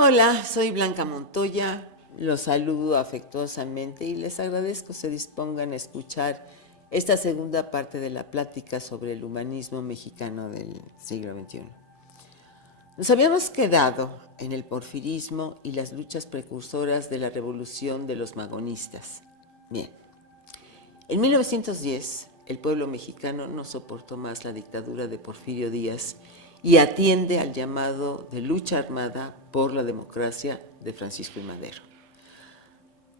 Hola, soy Blanca Montoya, los saludo afectuosamente y les agradezco se dispongan a escuchar esta segunda parte de la plática sobre el humanismo mexicano del siglo XXI. Nos habíamos quedado en el porfirismo y las luchas precursoras de la revolución de los magonistas. Bien, en 1910 el pueblo mexicano no soportó más la dictadura de Porfirio Díaz y atiende al llamado de lucha armada por la democracia de Francisco I. Madero.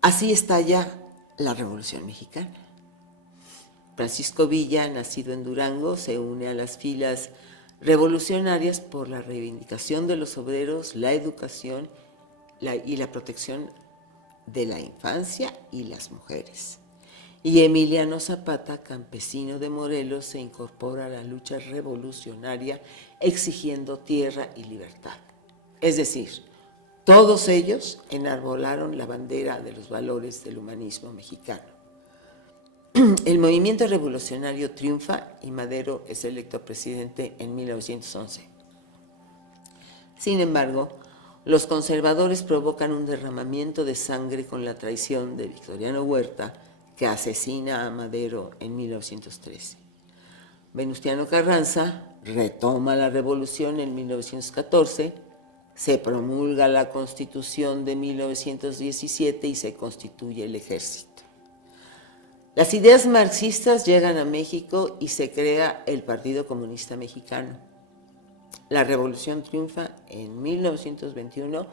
Así estalla la Revolución Mexicana. Francisco Villa, nacido en Durango, se une a las filas revolucionarias por la reivindicación de los obreros, la educación y la protección de la infancia y las mujeres. Y Emiliano Zapata, campesino de Morelos, se incorpora a la lucha revolucionaria exigiendo tierra y libertad. Es decir, todos ellos enarbolaron la bandera de los valores del humanismo mexicano. El movimiento revolucionario triunfa y Madero es electo presidente en 1911. Sin embargo, los conservadores provocan un derramamiento de sangre con la traición de Victoriano Huerta, que asesina a Madero en 1913. Venustiano Carranza retoma la revolución en 1914, se promulga la Constitución de 1917 y se constituye el ejército. Las ideas marxistas llegan a México y se crea el Partido Comunista Mexicano. La revolución triunfa en 1921,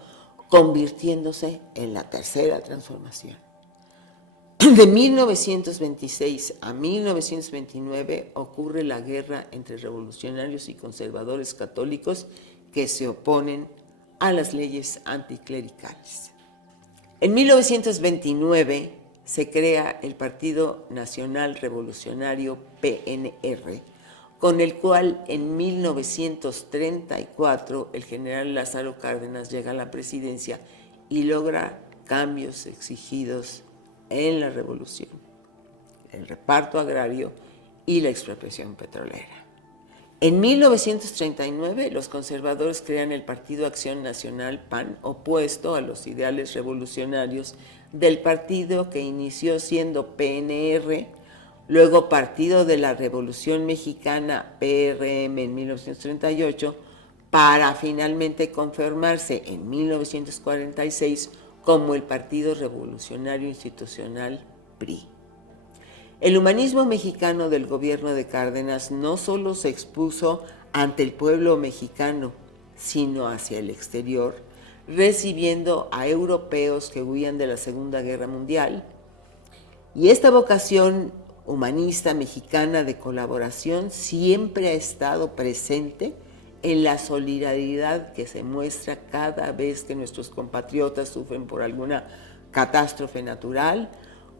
convirtiéndose en la tercera transformación. De 1926 a 1929 ocurre la guerra entre revolucionarios y conservadores católicos que se oponen a las leyes anticlericales. En 1929 se crea el Partido Nacional Revolucionario PNR, con el cual en 1934 el general Lázaro Cárdenas llega a la presidencia y logra cambios exigidos en la revolución, el reparto agrario y la expropiación petrolera. En 1939 los conservadores crean el Partido Acción Nacional PAN, opuesto a los ideales revolucionarios del partido que inició siendo PNR, luego Partido de la Revolución Mexicana PRM en 1938, para finalmente conformarse en 1946 como el Partido Revolucionario Institucional PRI. El humanismo mexicano del gobierno de Cárdenas no solo se expuso ante el pueblo mexicano, sino hacia el exterior, recibiendo a europeos que huían de la Segunda Guerra Mundial. Y esta vocación humanista mexicana de colaboración siempre ha estado presente en la solidaridad que se muestra cada vez que nuestros compatriotas sufren por alguna catástrofe natural,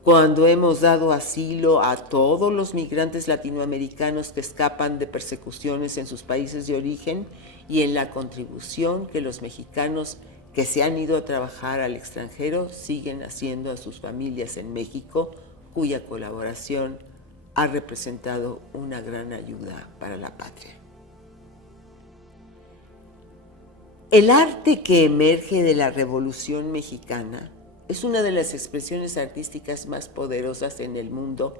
cuando hemos dado asilo a todos los migrantes latinoamericanos que escapan de persecuciones en sus países de origen y en la contribución que los mexicanos que se han ido a trabajar al extranjero siguen haciendo a sus familias en México, cuya colaboración ha representado una gran ayuda para la patria. El arte que emerge de la Revolución Mexicana es una de las expresiones artísticas más poderosas en el mundo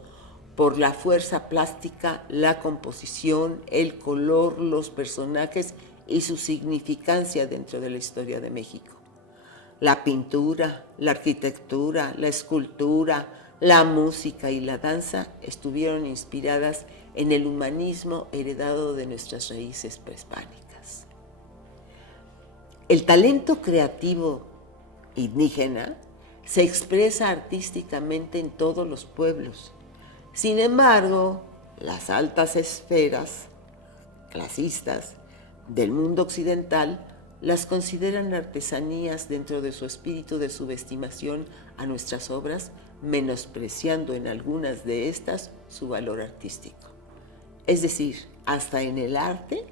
por la fuerza plástica, la composición, el color, los personajes y su significancia dentro de la historia de México. La pintura, la arquitectura, la escultura, la música y la danza estuvieron inspiradas en el humanismo heredado de nuestras raíces prehispánicas. El talento creativo indígena se expresa artísticamente en todos los pueblos. Sin embargo, las altas esferas clasistas del mundo occidental las consideran artesanías dentro de su espíritu de subestimación a nuestras obras, menospreciando en algunas de estas su valor artístico. Es decir, hasta en el arte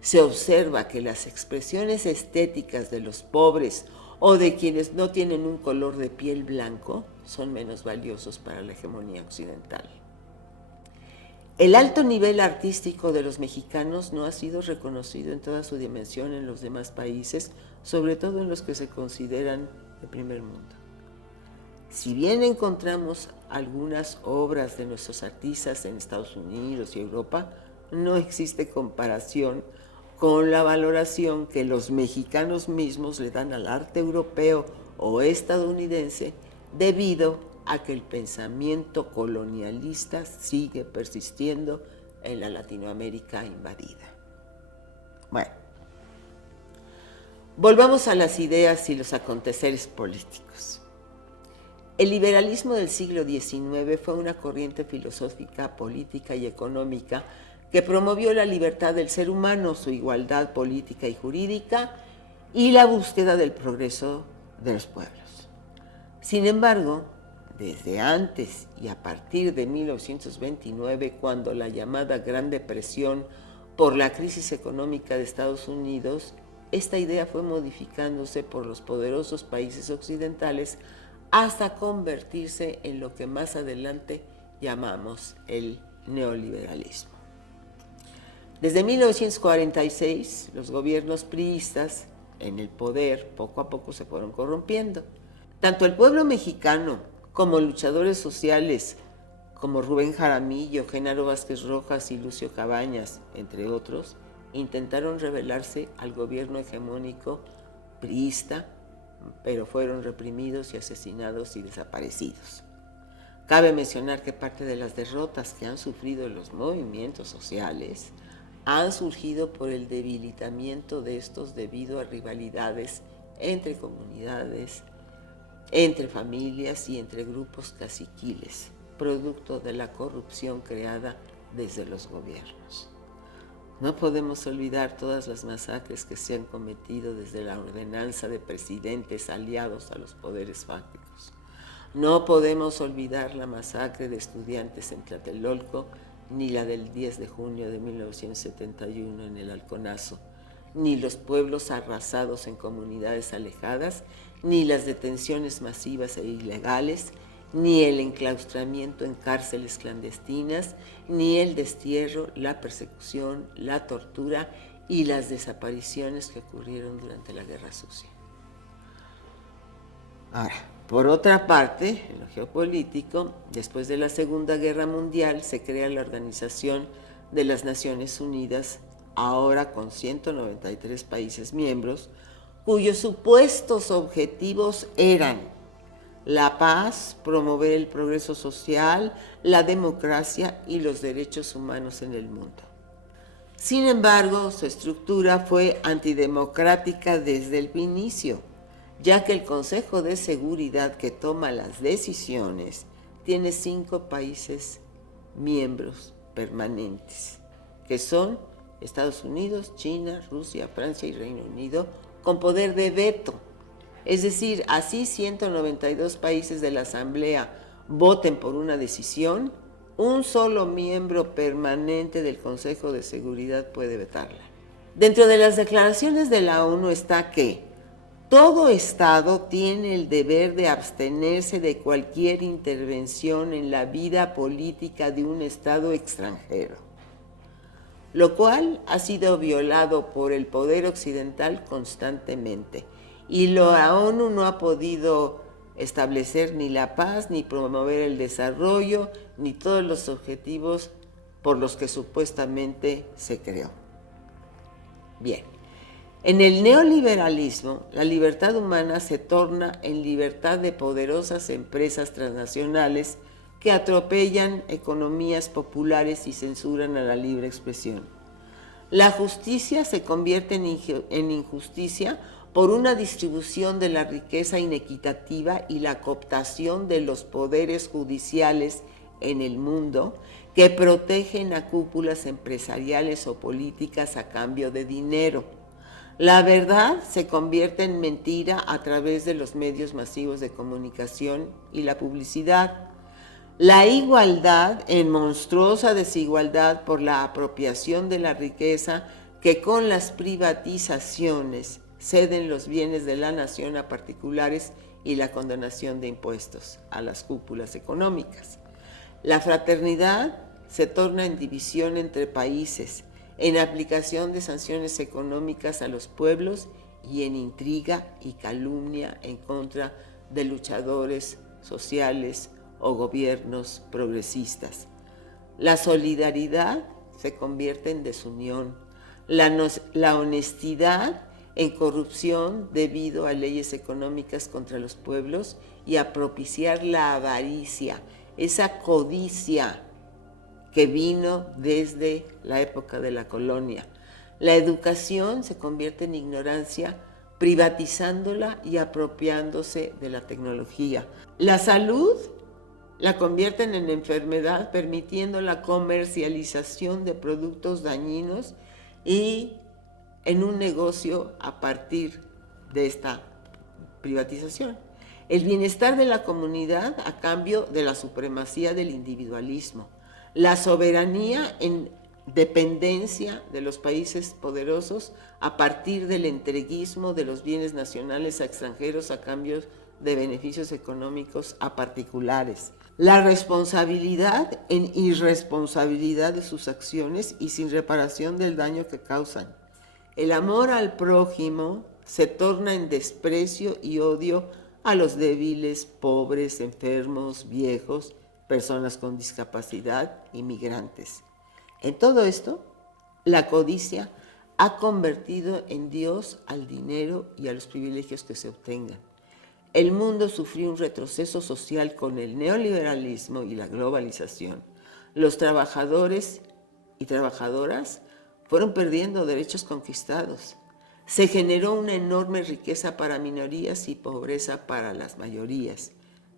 se observa que las expresiones estéticas de los pobres o de quienes no tienen un color de piel blanco son menos valiosos para la hegemonía occidental. El alto nivel artístico de los mexicanos no ha sido reconocido en toda su dimensión en los demás países, sobre todo en los que se consideran de primer mundo. Si bien encontramos algunas obras de nuestros artistas en Estados Unidos y Europa, no existe comparación con la valoración que los mexicanos mismos le dan al arte europeo o estadounidense debido a que el pensamiento colonialista sigue persistiendo en la Latinoamérica invadida. Bueno, volvamos a las ideas y los aconteceres políticos. El liberalismo del siglo XIX fue una corriente filosófica, política y económica que promovió la libertad del ser humano, su igualdad política y jurídica y la búsqueda del progreso de los pueblos. Sin embargo, desde antes y a partir de 1929, cuando la llamada Gran Depresión por la crisis económica de Estados Unidos, esta idea fue modificándose por los poderosos países occidentales hasta convertirse en lo que más adelante llamamos el neoliberalismo. Desde 1946, los gobiernos priistas en el poder poco a poco se fueron corrompiendo. Tanto el pueblo mexicano como luchadores sociales como Rubén Jaramillo, Genaro Vázquez Rojas y Lucio Cabañas, entre otros, intentaron rebelarse al gobierno hegemónico priista, pero fueron reprimidos y asesinados y desaparecidos. Cabe mencionar que parte de las derrotas que han sufrido los movimientos sociales han surgido por el debilitamiento de estos debido a rivalidades entre comunidades, entre familias y entre grupos caciquiles, producto de la corrupción creada desde los gobiernos. No podemos olvidar todas las masacres que se han cometido desde la ordenanza de presidentes aliados a los poderes fácticos. No podemos olvidar la masacre de estudiantes en Tlatelolco, ni la del 10 de junio de 1971 en el Halconazo, ni los pueblos arrasados en comunidades alejadas, ni las detenciones masivas e ilegales, ni el enclaustramiento en cárceles clandestinas, ni el destierro, la persecución, la tortura y las desapariciones que ocurrieron durante la Guerra Sucia. Ahora, por otra parte, en lo geopolítico, después de la Segunda Guerra Mundial se crea la Organización de las Naciones Unidas, ahora con 193 países miembros, cuyos supuestos objetivos eran la paz, promover el progreso social, la democracia y los derechos humanos en el mundo. Sin embargo, su estructura fue antidemocrática desde el inicio, ya que el Consejo de Seguridad que toma las decisiones tiene 5 países miembros permanentes, que son Estados Unidos, China, Rusia, Francia y Reino Unido, con poder de veto. Es decir, así 192 países de la Asamblea voten por una decisión, un solo miembro permanente del Consejo de Seguridad puede vetarla. Dentro de las declaraciones de la ONU está que todo Estado tiene el deber de abstenerse de cualquier intervención en la vida política de un Estado extranjero, lo cual ha sido violado por el poder occidental constantemente. Y la ONU no ha podido establecer ni la paz, ni promover el desarrollo, ni todos los objetivos por los que supuestamente se creó. Bien, en el neoliberalismo, la libertad humana se torna en libertad de poderosas empresas transnacionales que atropellan economías populares y censuran a la libre expresión. La justicia se convierte en injusticia por una distribución de la riqueza inequitativa y la cooptación de los poderes judiciales en el mundo que protegen a cúpulas empresariales o políticas a cambio de dinero. La verdad se convierte en mentira a través de los medios masivos de comunicación y la publicidad. La igualdad en monstruosa desigualdad por la apropiación de la riqueza que con las privatizaciones ceden los bienes de la nación a particulares y la condonación de impuestos a las cúpulas económicas. La fraternidad se torna en división entre países, en aplicación de sanciones económicas a los pueblos y en intriga y calumnia en contra de luchadores sociales o gobiernos progresistas. La solidaridad se convierte en desunión, la honestidad en corrupción debido a leyes económicas contra los pueblos y a propiciar la avaricia, esa codicia que vino desde la época de la colonia. La educación se convierte en ignorancia, privatizándola y apropiándose de la tecnología. La salud la convierten en enfermedad, permitiendo la comercialización de productos dañinos y en un negocio a partir de esta privatización. El bienestar de la comunidad a cambio de la supremacía del individualismo. La soberanía en dependencia de los países poderosos a partir del entreguismo de los bienes nacionales a extranjeros a cambio de beneficios económicos a particulares. La responsabilidad en irresponsabilidad de sus acciones y sin reparación del daño que causan. El amor al prójimo se torna en desprecio y odio a los débiles, pobres, enfermos, viejos, personas con discapacidad y migrantes. En todo esto, la codicia ha convertido en Dios al dinero y a los privilegios que se obtengan. El mundo sufrió un retroceso social con el neoliberalismo y la globalización. Los trabajadores y trabajadoras fueron perdiendo derechos conquistados. Se generó una enorme riqueza para minorías y pobreza para las mayorías.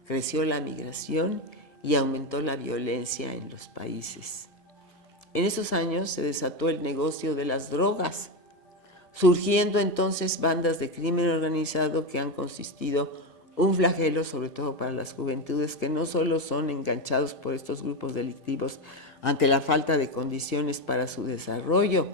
Creció la migración y aumentó la violencia en los países. En esos años se desató el negocio de las drogas, surgiendo entonces bandas de crimen organizado que han consistido un flagelo sobre todo para las juventudes que no solo son enganchados por estos grupos delictivos ante la falta de condiciones para su desarrollo,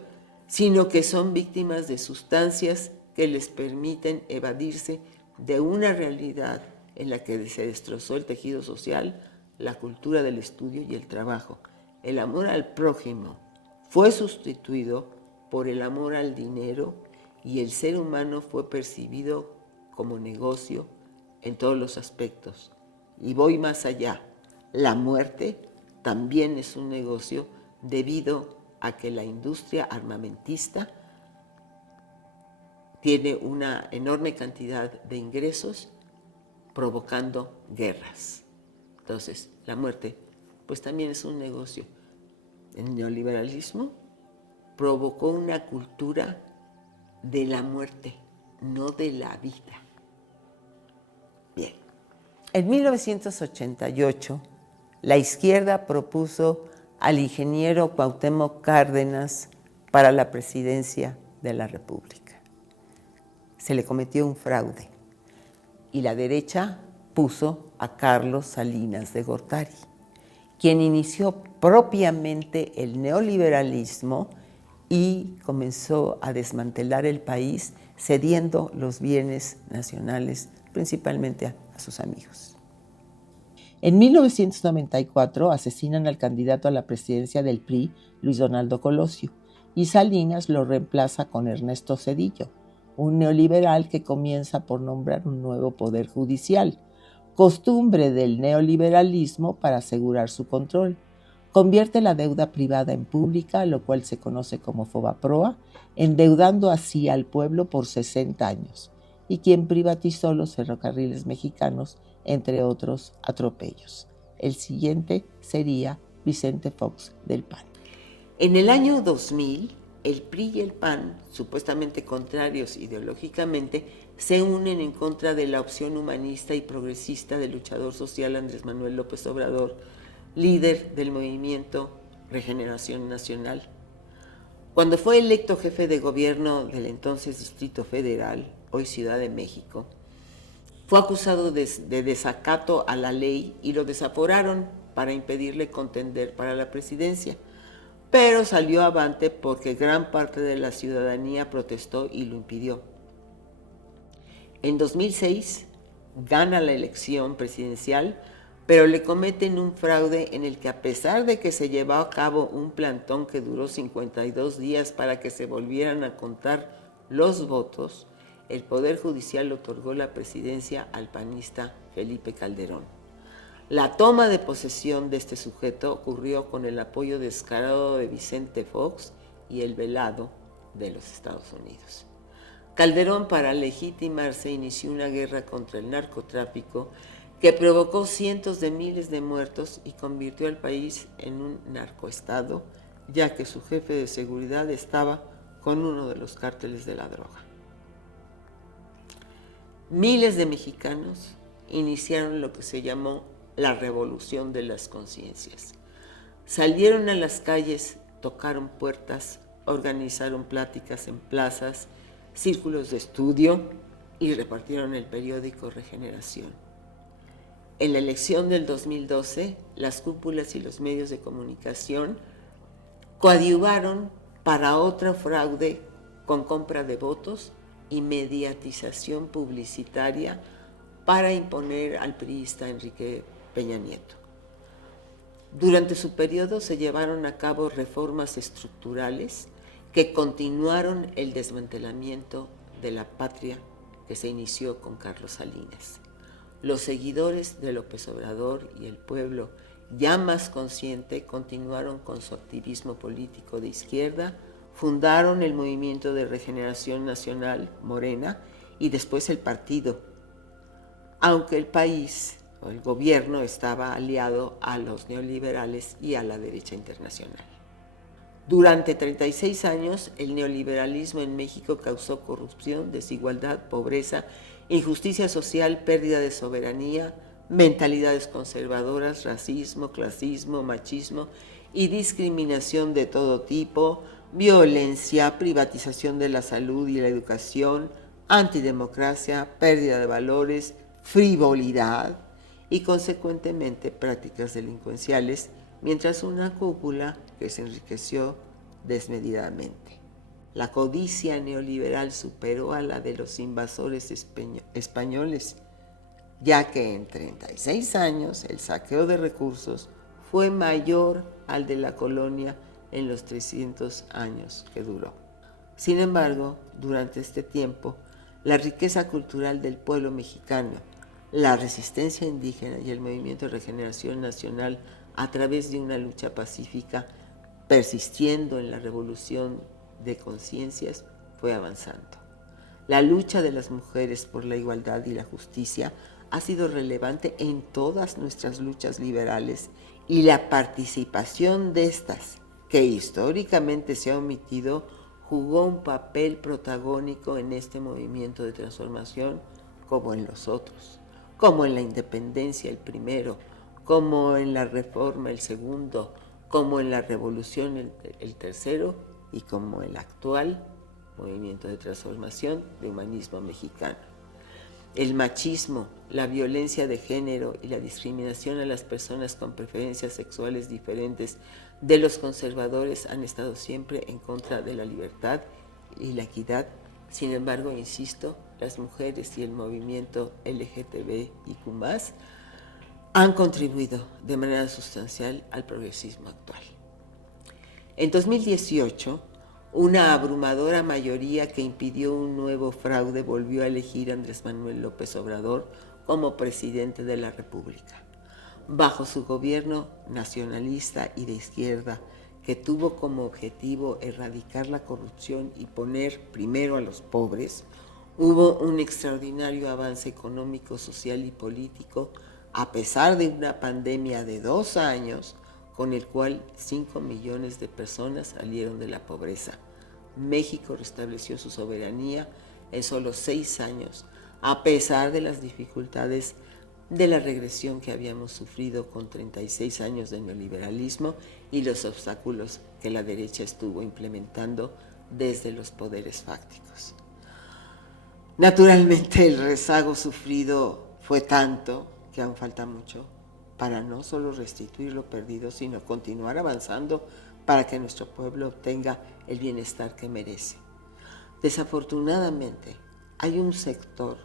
sino que son víctimas de sustancias que les permiten evadirse de una realidad en la que se destrozó el tejido social, la cultura del estudio y el trabajo. El amor al prójimo fue sustituido por el amor al dinero y el ser humano fue percibido como negocio en todos los aspectos. Y voy más allá. La muerte también es un negocio debido a que la industria armamentista tiene una enorme cantidad de ingresos provocando guerras. Entonces, la muerte pues también es un negocio. El neoliberalismo provocó una cultura de la muerte, no de la vida. Bien. En 1988, la izquierda propuso al ingeniero Cuauhtémoc Cárdenas para la presidencia de la República. Se le cometió un fraude y la derecha puso a Carlos Salinas de Gortari, quien inició propiamente el neoliberalismo y comenzó a desmantelar el país cediendo los bienes nacionales principalmente a sus amigos. En 1994 asesinan al candidato a la presidencia del PRI, Luis Donaldo Colosio, y Salinas lo reemplaza con Ernesto Zedillo, un neoliberal que comienza por nombrar un nuevo poder judicial, costumbre del neoliberalismo para asegurar su control. Convierte la deuda privada en pública, lo cual se conoce como Fobaproa, endeudando así al pueblo por 60 años, y quien privatizó los ferrocarriles mexicanos, entre otros atropellos. El siguiente sería Vicente Fox del PAN. En el año 2000, el PRI y el PAN, supuestamente contrarios ideológicamente, se unen en contra de la opción humanista y progresista del luchador social Andrés Manuel López Obrador, líder del movimiento Regeneración Nacional. Cuando fue electo jefe de gobierno del entonces Distrito Federal, hoy Ciudad de México, fue acusado de desacato a la ley y lo desaforaron para impedirle contender para la presidencia, pero salió avante porque gran parte de la ciudadanía protestó y lo impidió. En 2006 gana la elección presidencial pero le cometen un fraude en el que, a pesar de que se llevó a cabo un plantón que duró 52 días para que se volvieran a contar los votos, el Poder Judicial otorgó la presidencia al panista Felipe Calderón. La toma de posesión de este sujeto ocurrió con el apoyo descarado de Vicente Fox y el velado de los Estados Unidos. Calderón, para legitimarse, inició una guerra contra el narcotráfico que provocó cientos de miles de muertos y convirtió al país en un narcoestado, ya que su jefe de seguridad estaba con uno de los cárteles de la droga. Miles de mexicanos iniciaron lo que se llamó la revolución de las conciencias. Salieron a las calles, tocaron puertas, organizaron pláticas en plazas, círculos de estudio y repartieron el periódico Regeneración. En la elección del 2012, las cúpulas y los medios de comunicación coadyuvaron para otro fraude con compra de votos y mediatización publicitaria para imponer al priista Enrique Peña Nieto. Durante su periodo se llevaron a cabo reformas estructurales que continuaron el desmantelamiento de la patria que se inició con Carlos Salinas. Los seguidores de López Obrador y el pueblo, ya más consciente, continuaron con su activismo político de izquierda, fundaron el Movimiento de Regeneración Nacional, Morena, y después el partido, aunque el país o el gobierno estaba aliado a los neoliberales y a la derecha internacional. Durante 36 años, el neoliberalismo en México causó corrupción, desigualdad, pobreza, injusticia social, pérdida de soberanía, mentalidades conservadoras, racismo, clasismo, machismo y discriminación de todo tipo, violencia, privatización de la salud y la educación, antidemocracia, pérdida de valores, frivolidad y, consecuentemente, prácticas delincuenciales, mientras una cúpula que se enriqueció desmedidamente. La codicia neoliberal superó a la de los invasores españoles, ya que en 36 años el saqueo de recursos fue mayor al de la colonia en los 300 años que duró. Sin embargo, durante este tiempo, la riqueza cultural del pueblo mexicano, la resistencia indígena y el movimiento de regeneración nacional a través de una lucha pacífica, persistiendo en la revolución de conciencias, fue avanzando. La lucha de las mujeres por la igualdad y la justicia ha sido relevante en todas nuestras luchas liberales y la participación de estas, que históricamente se ha omitido, jugó un papel protagónico en este movimiento de transformación como en los otros, como en la independencia el primero, como en la reforma el segundo, como en la revolución el tercero y como el actual movimiento de transformación de humanismo mexicano. El machismo, la violencia de género y la discriminación a las personas con preferencias sexuales diferentes de los conservadores han estado siempre en contra de la libertad y la equidad. Sin embargo, insisto, las mujeres y el movimiento LGTBIQ+, han contribuido de manera sustancial al progresismo actual. En 2018, una abrumadora mayoría que impidió un nuevo fraude volvió a elegir a Andrés Manuel López Obrador como presidente de la República. Bajo su gobierno nacionalista y de izquierda, que tuvo como objetivo erradicar la corrupción y poner primero a los pobres, hubo un extraordinario avance económico, social y político, a pesar de una pandemia de 2 años, con el cual 5 millones de personas salieron de la pobreza. México restableció su soberanía en solo 6 años, a pesar de las dificultades de la regresión que habíamos sufrido con 36 años de neoliberalismo y los obstáculos que la derecha estuvo implementando desde los poderes fácticos. Naturalmente, el rezago sufrido fue tanto que aún falta mucho para no solo restituir lo perdido, sino continuar avanzando para que nuestro pueblo obtenga el bienestar que merece. Desafortunadamente, hay un sector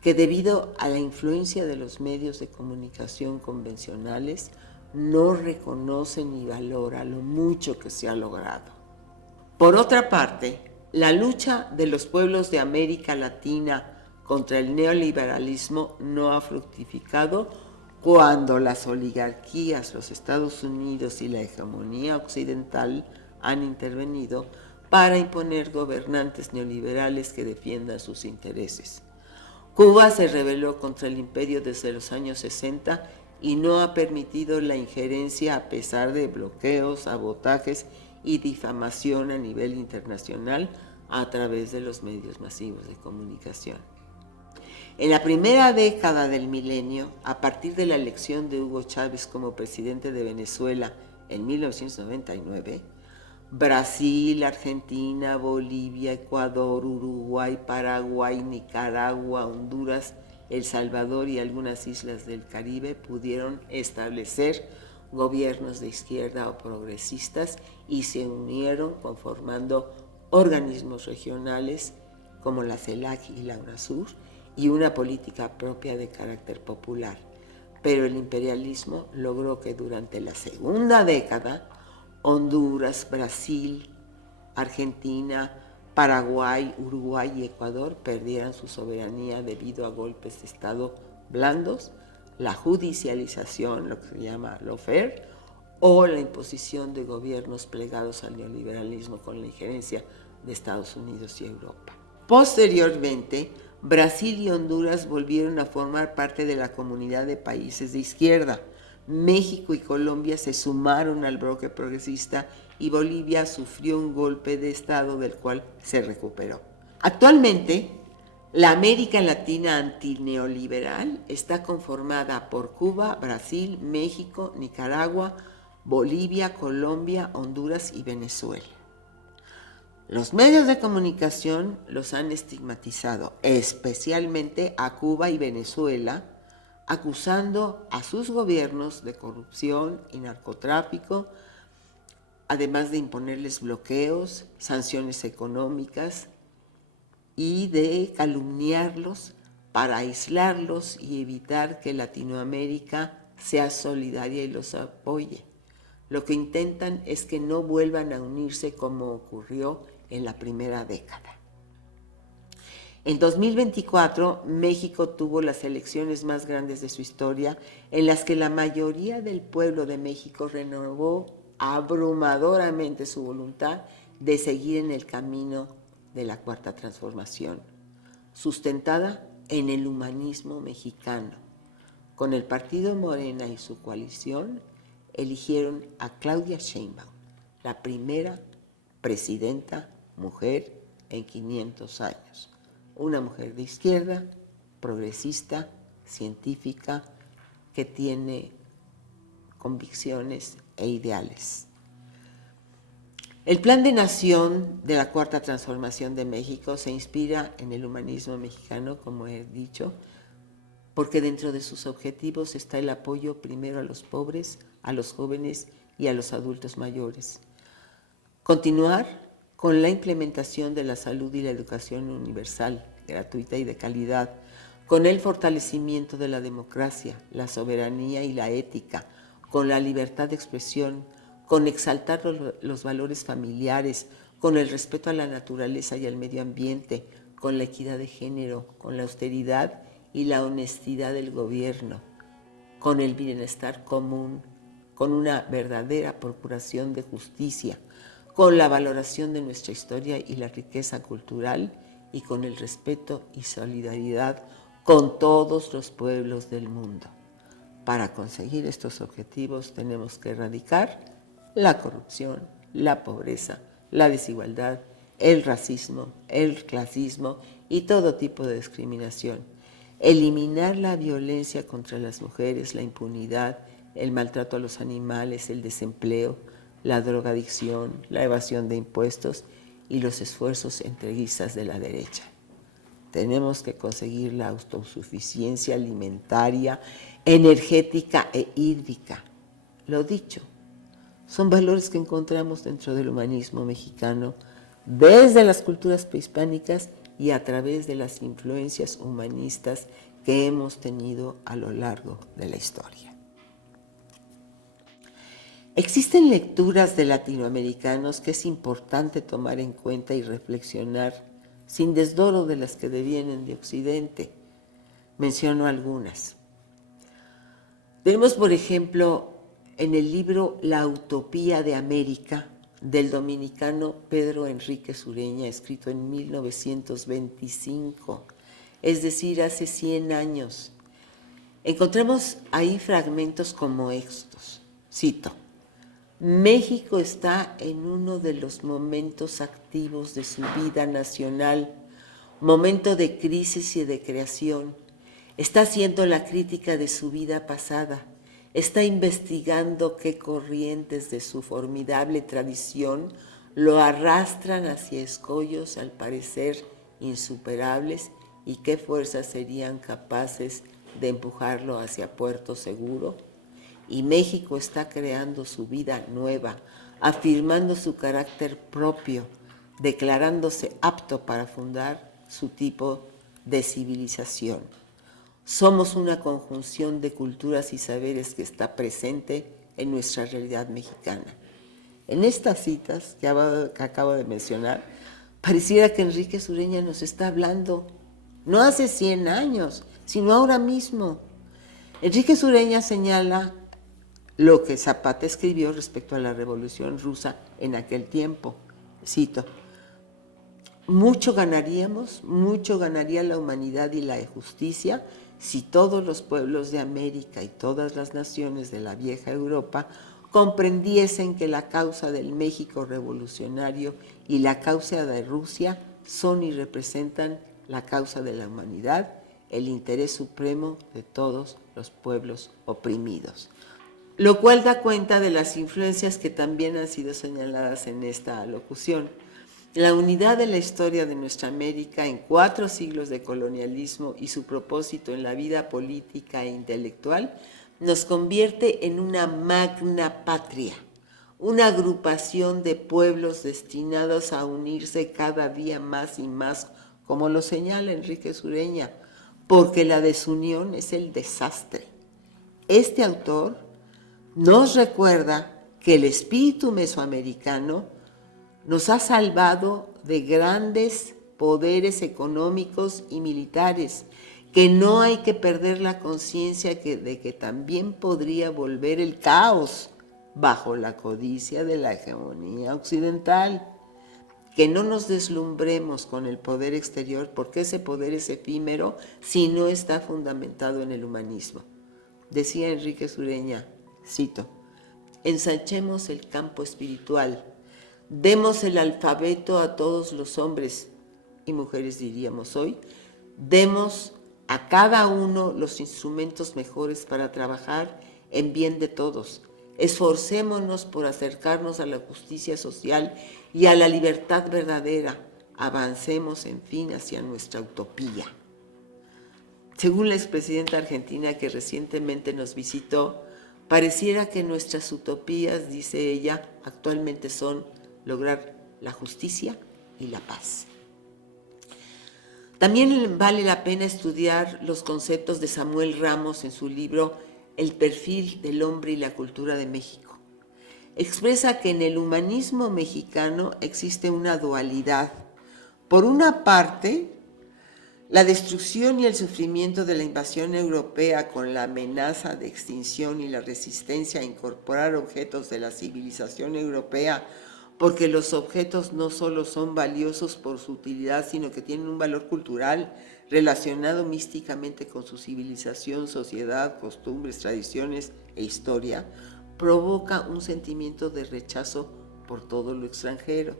que debido a la influencia de los medios de comunicación convencionales no reconoce ni valora lo mucho que se ha logrado. Por otra parte, la lucha de los pueblos de América Latina contra el neoliberalismo no ha fructificado cuando las oligarquías, los Estados Unidos y la hegemonía occidental han intervenido para imponer gobernantes neoliberales que defiendan sus intereses. Cuba se rebeló contra el imperio desde los años 60 y no ha permitido la injerencia a pesar de bloqueos, sabotajes y difamación a nivel internacional a través de los medios masivos de comunicación. En la primera década del milenio, a partir de la elección de Hugo Chávez como presidente de Venezuela en 1999, Brasil, Argentina, Bolivia, Ecuador, Uruguay, Paraguay, Nicaragua, Honduras, El Salvador y algunas islas del Caribe pudieron establecer gobiernos de izquierda o progresistas y se unieron conformando organismos regionales como la CELAC y la UNASUR y una política propia de carácter popular. Pero el imperialismo logró que durante la segunda década Honduras, Brasil, Argentina, Paraguay, Uruguay y Ecuador perdieran su soberanía debido a golpes de Estado blandos, la judicialización, lo que se llama lawfare, o la imposición de gobiernos plegados al neoliberalismo con la injerencia de Estados Unidos y Europa. Posteriormente, Brasil y Honduras volvieron a formar parte de la comunidad de países de izquierda. México y Colombia se sumaron al bloque progresista y Bolivia sufrió un golpe de Estado del cual se recuperó. Actualmente, la América Latina antineoliberal está conformada por Cuba, Brasil, México, Nicaragua, Bolivia, Colombia, Honduras y Venezuela. Los medios de comunicación los han estigmatizado, especialmente a Cuba y Venezuela, acusando a sus gobiernos de corrupción y narcotráfico, además de imponerles bloqueos, sanciones económicas y de calumniarlos para aislarlos y evitar que Latinoamérica sea solidaria y los apoye. Lo que intentan es que no vuelvan a unirse como ocurrió en la primera década. En 2024, México tuvo las elecciones más grandes de su historia, en las que la mayoría del pueblo de México renovó abrumadoramente su voluntad de seguir en el camino de la Cuarta Transformación, sustentada en el humanismo mexicano. Con el partido Morena y su coalición, eligieron a Claudia Sheinbaum, la primera presidenta mujer en 500 años. Una mujer de izquierda, progresista, científica, que tiene convicciones e ideales. El Plan de Nación de la Cuarta Transformación de México se inspira en el humanismo mexicano, como he dicho, porque dentro de sus objetivos está el apoyo primero a los pobres, a los jóvenes y a los adultos mayores. Continuar con la implementación de la salud y la educación universal, gratuita y de calidad, con el fortalecimiento de la democracia, la soberanía y la ética, con la libertad de expresión, con exaltar los valores familiares, con el respeto a la naturaleza y al medio ambiente, con la equidad de género, con la austeridad y la honestidad del gobierno, con el bienestar común, con una verdadera procuración de justicia, con la valoración de nuestra historia y la riqueza cultural y con el respeto y solidaridad con todos los pueblos del mundo. Para conseguir estos objetivos tenemos que erradicar la corrupción, la pobreza, la desigualdad, el racismo, el clasismo y todo tipo de discriminación. Eliminar la violencia contra las mujeres, la impunidad, el maltrato a los animales, el desempleo, la drogadicción, la evasión de impuestos y los esfuerzos entreguistas de la derecha. Tenemos que conseguir la autosuficiencia alimentaria, energética e hídrica. Lo dicho, son valores que encontramos dentro del humanismo mexicano desde las culturas prehispánicas y a través de las influencias humanistas que hemos tenido a lo largo de la historia. Existen lecturas de latinoamericanos que es importante tomar en cuenta y reflexionar sin desdoro de las que devienen de Occidente. Menciono algunas. Tenemos, por ejemplo, en el libro La Utopía de América, del dominicano Pedro Enrique Sureña, escrito en 1925, es decir, hace 100 años. Encontramos ahí fragmentos como estos. Cito: México está en uno de los momentos activos de su vida nacional, momento de crisis y de creación. Está haciendo la crítica de su vida pasada, está investigando qué corrientes de su formidable tradición lo arrastran hacia escollos al parecer insuperables y qué fuerzas serían capaces de empujarlo hacia puerto seguro. Y México está creando su vida nueva, afirmando su carácter propio, declarándose apto para fundar su tipo de civilización. Somos una conjunción de culturas y saberes que está presente en nuestra realidad mexicana. En estas citas que acabo de mencionar, pareciera que Enrique Sureña nos está hablando no hace 100 años, sino ahora mismo. Enrique Sureña señala lo que Zapata escribió respecto a la Revolución Rusa en aquel tiempo. Cito: mucho ganaríamos, mucho ganaría la humanidad y la justicia si todos los pueblos de América y todas las naciones de la vieja Europa comprendiesen que la causa del México revolucionario y la causa de Rusia son y representan la causa de la humanidad, el interés supremo de todos los pueblos oprimidos. Lo cual da cuenta de las influencias que también han sido señaladas en esta alocución. La unidad de la historia de nuestra América en 4 siglos de colonialismo y su propósito en la vida política e intelectual nos convierte en una magna patria, una agrupación de pueblos destinados a unirse cada día más y más, como lo señala Enrique Sureña, porque la desunión es el desastre. Este autor nos recuerda que el espíritu mesoamericano nos ha salvado de grandes poderes económicos y militares, que no hay que perder la conciencia de que también podría volver el caos bajo la codicia de la hegemonía occidental. Que no nos deslumbremos con el poder exterior, porque ese poder es efímero si no está fundamentado en el humanismo. Decía Enrique Sureña, cito: ensanchemos el campo espiritual, demos el alfabeto a todos los hombres y mujeres, diríamos hoy, demos a cada uno los instrumentos mejores para trabajar en bien de todos. Esforcémonos por acercarnos a la justicia social y a la libertad verdadera. Avancemos, en fin, hacia nuestra utopía. Según la expresidenta argentina que recientemente nos visitó, pareciera que nuestras utopías, dice ella, actualmente son lograr la justicia y la paz. También vale la pena estudiar los conceptos de Samuel Ramos en su libro El perfil del hombre y la cultura de México. Expresa que en el humanismo mexicano existe una dualidad. Por una parte, la destrucción y el sufrimiento de la invasión europea con la amenaza de extinción y la resistencia a incorporar objetos de la civilización europea, porque los objetos no solo son valiosos por su utilidad, sino que tienen un valor cultural relacionado místicamente con su civilización, sociedad, costumbres, tradiciones e historia, provoca un sentimiento de rechazo por todo lo extranjero.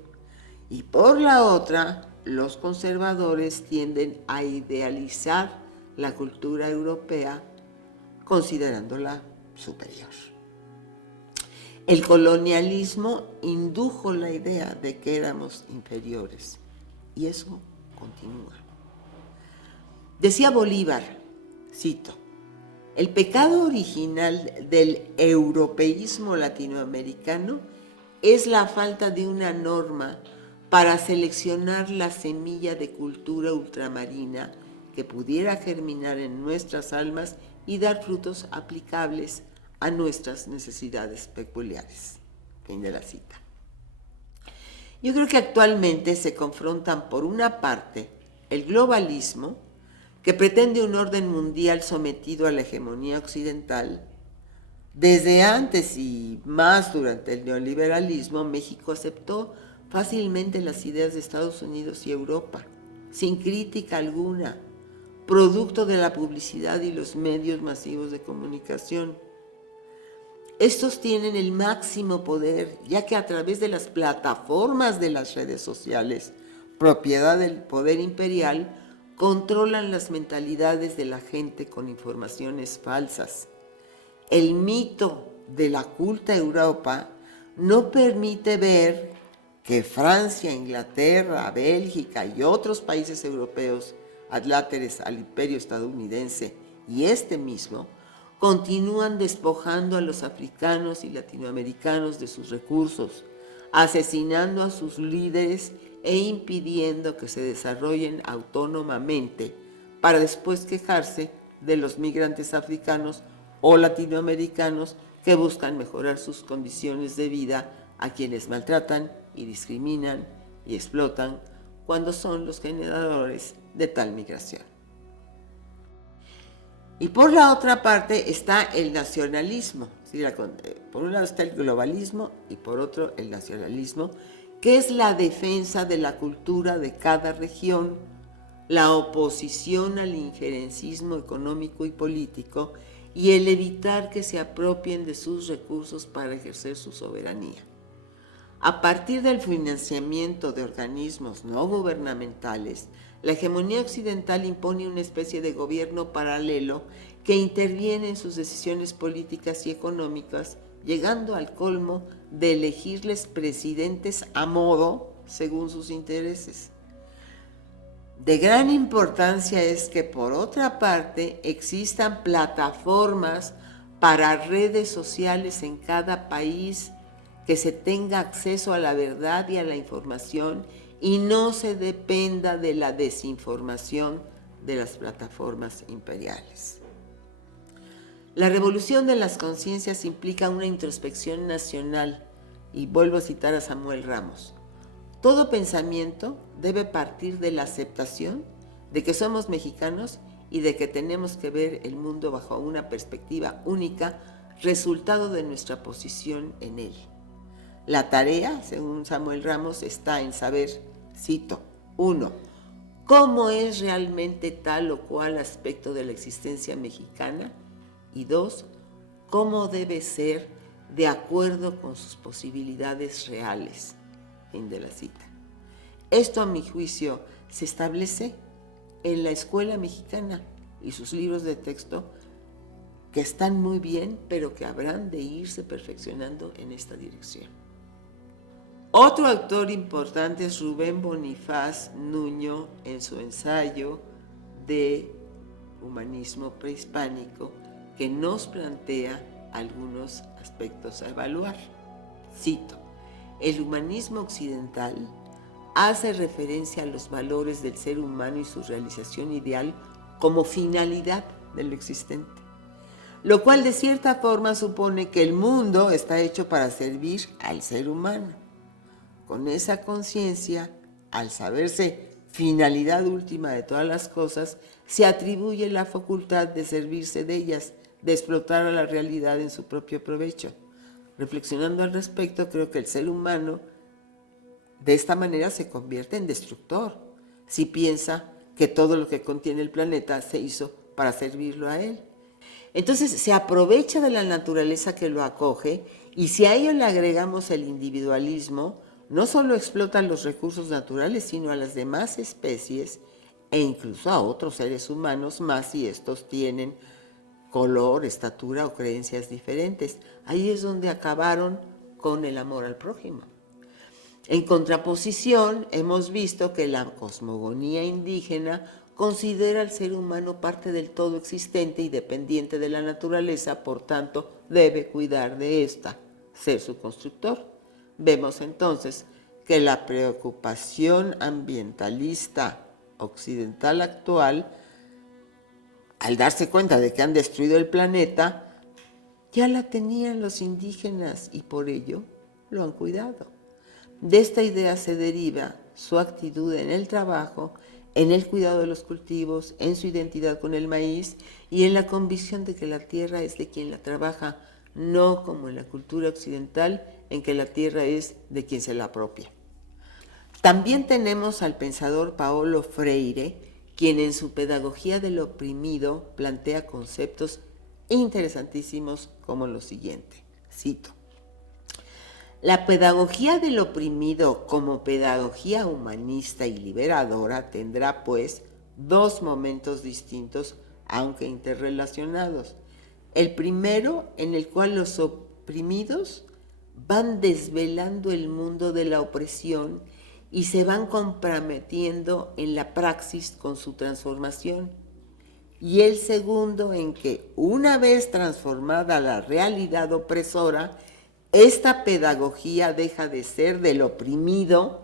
Y por la otra, los conservadores tienden a idealizar la cultura europea considerándola superior. El colonialismo indujo la idea de que éramos inferiores y eso continúa. Decía Bolívar, cito: el pecado original del europeísmo latinoamericano es la falta de una norma para seleccionar la semilla de cultura ultramarina que pudiera germinar en nuestras almas y dar frutos aplicables a nuestras necesidades peculiares. Fin de la cita. Yo creo que actualmente se confrontan por una parte el globalismo, que pretende un orden mundial sometido a la hegemonía occidental. Desde antes y más durante el neoliberalismo, México aceptó fácilmente las ideas de Estados Unidos y Europa, sin crítica alguna, producto de la publicidad y los medios masivos de comunicación. Estos tienen el máximo poder, ya que a través de las plataformas de las redes sociales, propiedad del poder imperial, controlan las mentalidades de la gente con informaciones falsas. El mito de la culta Europa no permite ver que Francia, Inglaterra, Bélgica y otros países europeos adláteres al imperio estadounidense y este mismo continúan despojando a los africanos y latinoamericanos de sus recursos, asesinando a sus líderes e impidiendo que se desarrollen autónomamente para después quejarse de los migrantes africanos o latinoamericanos que buscan mejorar sus condiciones de vida a quienes maltratan y discriminan y explotan cuando son los generadores de tal migración. Y por la otra parte está el nacionalismo. Por un lado está el globalismo y por otro el nacionalismo, que es la defensa de la cultura de cada región, la oposición al injerencismo económico y político y el evitar que se apropien de sus recursos para ejercer su soberanía. A partir del financiamiento de organismos no gubernamentales, la hegemonía occidental impone una especie de gobierno paralelo que interviene en sus decisiones políticas y económicas, llegando al colmo de elegirles presidentes a modo según sus intereses. De gran importancia es que, por otra parte, existan plataformas para redes sociales en cada país, que se tenga acceso a la verdad y a la información y no se dependa de la desinformación de las plataformas imperiales. La revolución de las conciencias implica una introspección nacional, y vuelvo a citar a Samuel Ramos. Todo pensamiento debe partir de la aceptación de que somos mexicanos y de que tenemos que ver el mundo bajo una perspectiva única, resultado de nuestra posición en él. La tarea, según Samuel Ramos, está en saber, cito, 1. ¿Cómo es realmente tal o cual aspecto de la existencia mexicana? Y 2. ¿Cómo debe ser de acuerdo con sus posibilidades reales? Fin de la cita. Esto, a mi juicio, se establece en la escuela mexicana y sus libros de texto, que están muy bien, pero que habrán de irse perfeccionando en esta dirección. Otro autor importante es Rubén Bonifaz Nuño, en su ensayo de Humanismo Prehispánico, que nos plantea algunos aspectos a evaluar. Cito: el humanismo occidental hace referencia a los valores del ser humano y su realización ideal como finalidad de lo existente, lo cual de cierta forma supone que el mundo está hecho para servir al ser humano. Con esa conciencia, al saberse finalidad última de todas las cosas, se atribuye la facultad de servirse de ellas, de explotar a la realidad en su propio provecho. Reflexionando al respecto, creo que el ser humano de esta manera se convierte en destructor, si piensa que todo lo que contiene el planeta se hizo para servirlo a él. Entonces se aprovecha de la naturaleza que lo acoge, y si a ello le agregamos el individualismo, no solo explota los recursos naturales, sino a las demás especies e incluso a otros seres humanos más si estos tienen color, estatura o creencias diferentes. Ahí es donde acabaron con el amor al prójimo. En contraposición, hemos visto que la cosmogonía indígena considera al ser humano parte del todo existente y dependiente de la naturaleza, por tanto, debe cuidar de esta, ser su constructor. Vemos entonces que la preocupación ambientalista occidental actual, al darse cuenta de que han destruido el planeta, ya la tenían los indígenas y por ello lo han cuidado. De esta idea se deriva su actitud en el trabajo, en el cuidado de los cultivos, en su identidad con el maíz y en la convicción de que la tierra es de quien la trabaja, no como en la cultura occidental en que la tierra es de quien se la apropia. También tenemos al pensador Paulo Freire, quien en su Pedagogía del Oprimido plantea conceptos interesantísimos como lo siguiente, cito: la pedagogía del oprimido como pedagogía humanista y liberadora tendrá, pues, dos momentos distintos, aunque interrelacionados. El primero, en el cual los oprimidos van desvelando el mundo de la opresión y se van comprometiendo en la praxis con su transformación. Y el segundo, en que, una vez transformada la realidad opresora, esta pedagogía deja de ser del oprimido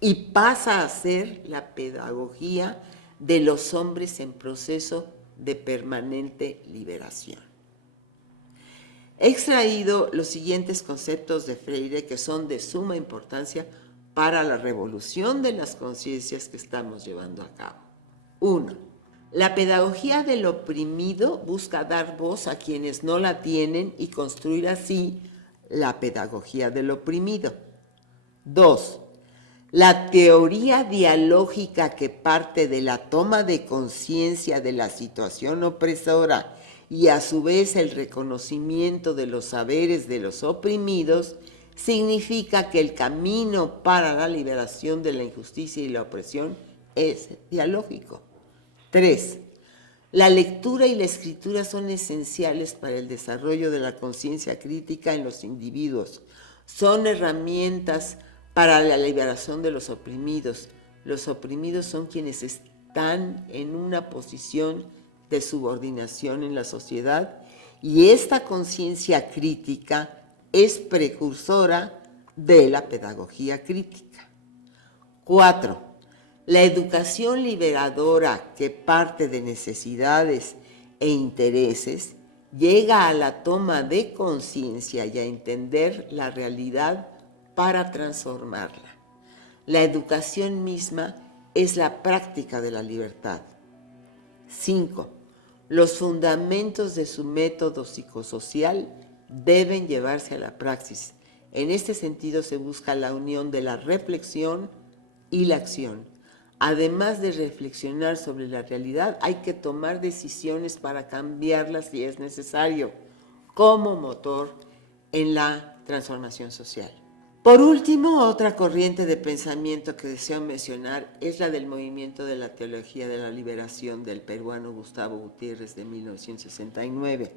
y pasa a ser la pedagogía de los hombres en proceso de permanente liberación. He extraído los siguientes conceptos de Freire que son de suma importancia para la revolución de las conciencias que estamos llevando a cabo. 1. La pedagogía del oprimido busca dar voz a quienes no la tienen y construir así la pedagogía del oprimido. 2. La teoría dialógica que parte de la toma de conciencia de la situación opresora y a su vez el reconocimiento de los saberes de los oprimidos significa que el camino para la liberación de la injusticia y la opresión es dialógico. 3. La lectura y la escritura son esenciales para el desarrollo de la conciencia crítica en los individuos. Son herramientas para la liberación de los oprimidos. Los oprimidos son quienes están en una posición de subordinación en la sociedad y esta conciencia crítica es precursora de la pedagogía crítica. 4. La educación liberadora que parte de necesidades e intereses llega a la toma de conciencia y a entender la realidad para transformarla. La educación misma es la práctica de la libertad. 5. Los fundamentos de su método psicosocial deben llevarse a la praxis. En este sentido se busca la unión de la reflexión y la acción. Además de reflexionar sobre la realidad, hay que tomar decisiones para cambiarla si es necesario, como motor en la transformación social. Por último, otra corriente de pensamiento que deseo mencionar es la del movimiento de la teología de la liberación del peruano Gustavo Gutiérrez de 1969.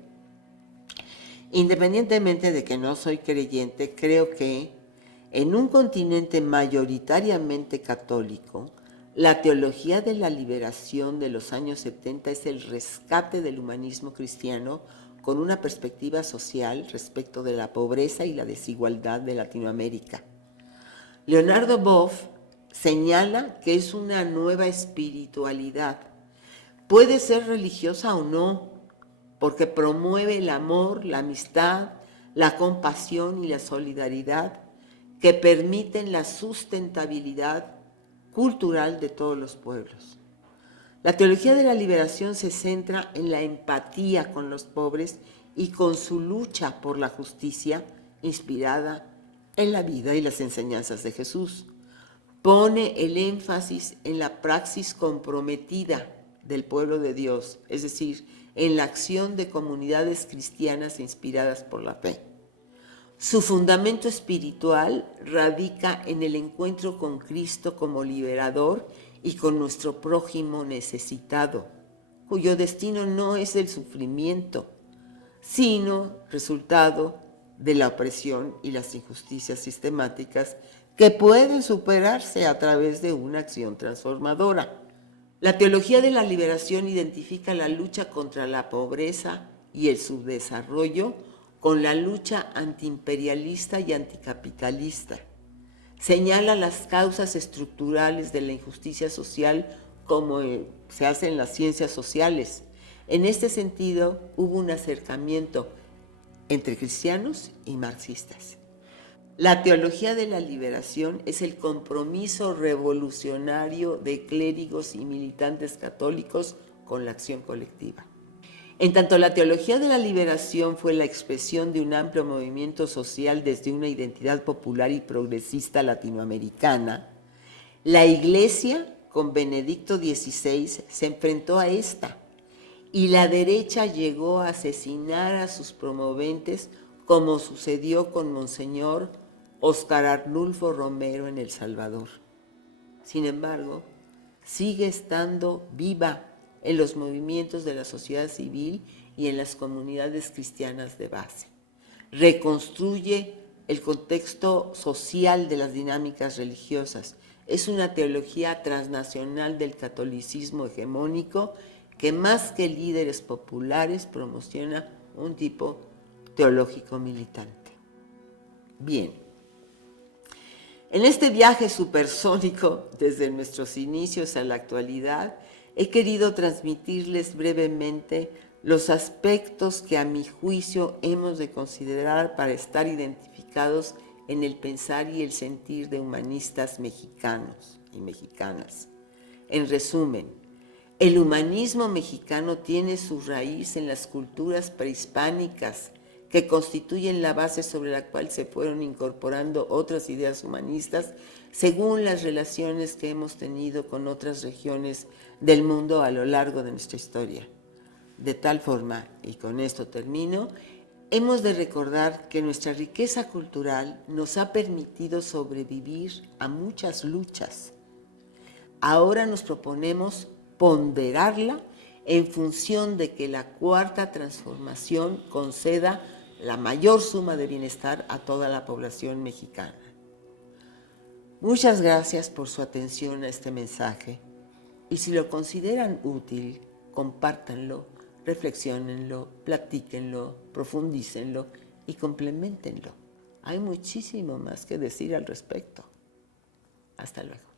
Independientemente de que no soy creyente, creo que en un continente mayoritariamente católico, la teología de la liberación de los años 70 es el rescate del humanismo cristiano con una perspectiva social respecto de la pobreza y la desigualdad de Latinoamérica. Leonardo Boff señala que es una nueva espiritualidad. Puede ser religiosa o no, porque promueve el amor, la amistad, la compasión y la solidaridad que permiten la sustentabilidad cultural de todos los pueblos. La teología de la liberación se centra en la empatía con los pobres y con su lucha por la justicia inspirada en la vida y las enseñanzas de Jesús. Pone el énfasis en la praxis comprometida del pueblo de Dios, es decir, en la acción de comunidades cristianas inspiradas por la fe. Su fundamento espiritual radica en el encuentro con Cristo como liberador y con nuestro prójimo necesitado, cuyo destino no es el sufrimiento, sino resultado de la opresión y las injusticias sistemáticas que pueden superarse a través de una acción transformadora. La teología de la liberación identifica la lucha contra la pobreza y el subdesarrollo con la lucha antiimperialista y anticapitalista. Señala las causas estructurales de la injusticia social como se hace en las ciencias sociales. En este sentido, hubo un acercamiento entre cristianos y marxistas. La teología de la liberación es el compromiso revolucionario de clérigos y militantes católicos con la acción colectiva. En tanto la teología de la liberación fue la expresión de un amplio movimiento social desde una identidad popular y progresista latinoamericana, la Iglesia, con Benedicto XVI, se enfrentó a esta, y la derecha llegó a asesinar a sus promoventes, como sucedió con Monseñor Óscar Arnulfo Romero en El Salvador. Sin embargo, sigue estando viva en los movimientos de la sociedad civil y en las comunidades cristianas de base. Reconstruye el contexto social de las dinámicas religiosas. Es una teología transnacional del catolicismo hegemónico que más que líderes populares promociona un tipo teológico militante. Bien, en este viaje supersónico desde nuestros inicios a la actualidad, he querido transmitirles brevemente los aspectos que a mi juicio hemos de considerar para estar identificados en el pensar y el sentir de humanistas mexicanos y mexicanas. En resumen, el humanismo mexicano tiene su raíz en las culturas prehispánicas que constituyen la base sobre la cual se fueron incorporando otras ideas humanistas según las relaciones que hemos tenido con otras regiones del mundo a lo largo de nuestra historia. De tal forma, y con esto termino, hemos de recordar que nuestra riqueza cultural nos ha permitido sobrevivir a muchas luchas. Ahora nos proponemos ponderarla en función de que la cuarta transformación conceda la mayor suma de bienestar a toda la población mexicana. Muchas gracias por su atención a este mensaje y si lo consideran útil, compártanlo, reflexionenlo, platíquenlo, profundícenlo y complementenlo. Hay muchísimo más que decir al respecto. Hasta luego.